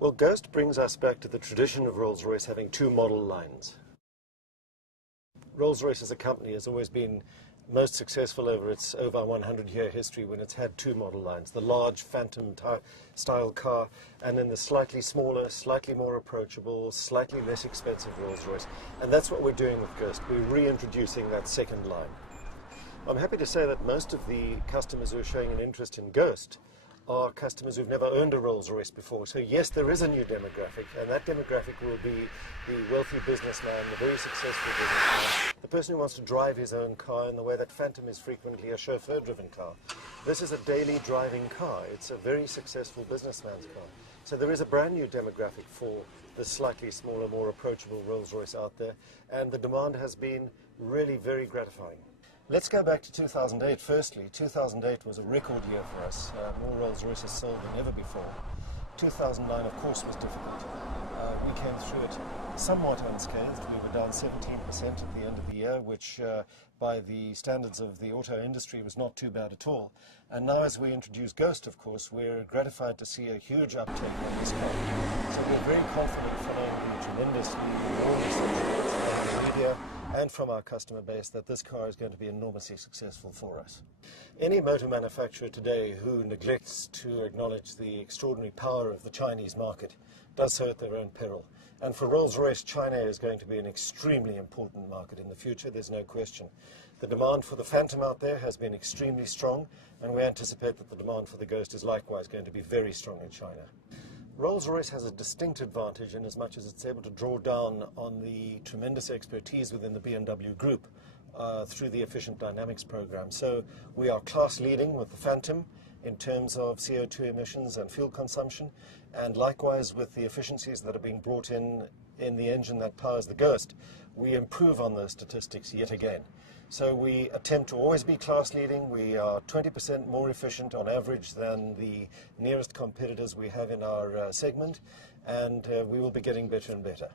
Well, Ghost brings us back to the tradition of Rolls-Royce having two model lines. Rolls-Royce as a company has always been most successful over its over 100-year history when it's had two model lines, the large Phantom style car and then the slightly smaller, slightly more approachable, slightly less expensive Rolls-Royce. And that's what we're doing with Ghost. We're reintroducing that second line. I'm happy to say that most of the customers who are showing an interest in Ghost are customers who've never owned a Rolls-Royce before. So yes, there is a new demographic, and that demographic will be the wealthy businessman, the very successful businessman, the person who wants to drive his own car in the way that Phantom is frequently a chauffeur-driven car. This is a daily driving car. It's a very successful businessman's car. So there is a brand new demographic for the slightly smaller, more approachable Rolls-Royce out there, and the demand has been really very gratifying. Let's go back to 2008 firstly. 2008 was a record year for us. More Rolls-Royces sold than ever before. 2009, of course, was difficult. We came through it somewhat unscathed. We were down 17% at the end of the year, which by the standards of the auto industry was not too bad at all. And now as we introduce Ghost, of course, we're gratified to see a huge uptake on this car. So we're very confident following the tremendous warm reception from the media and from our customer base that this car is going to be enormously successful for us. Any motor manufacturer today who neglects to acknowledge the extraordinary power of the Chinese market does so at their own peril. And for Rolls-Royce, China is going to be an extremely important market in the future, there's no question. The demand for the Phantom out there has been extremely strong, and we anticipate that the demand for the Ghost is likewise going to be very strong in China. Rolls-Royce has a distinct advantage in as much as it's able to draw down on the tremendous expertise within the BMW group through the Efficient Dynamics program. So we are class leading with the Phantom in terms of CO2 emissions and fuel consumption, and likewise with the efficiencies that are being brought in the engine that powers the Ghost, we improve on those statistics yet again. So we attempt to always be class leading. We are 20% more efficient on average than the nearest competitors we have in our segment, and we will be getting better and better.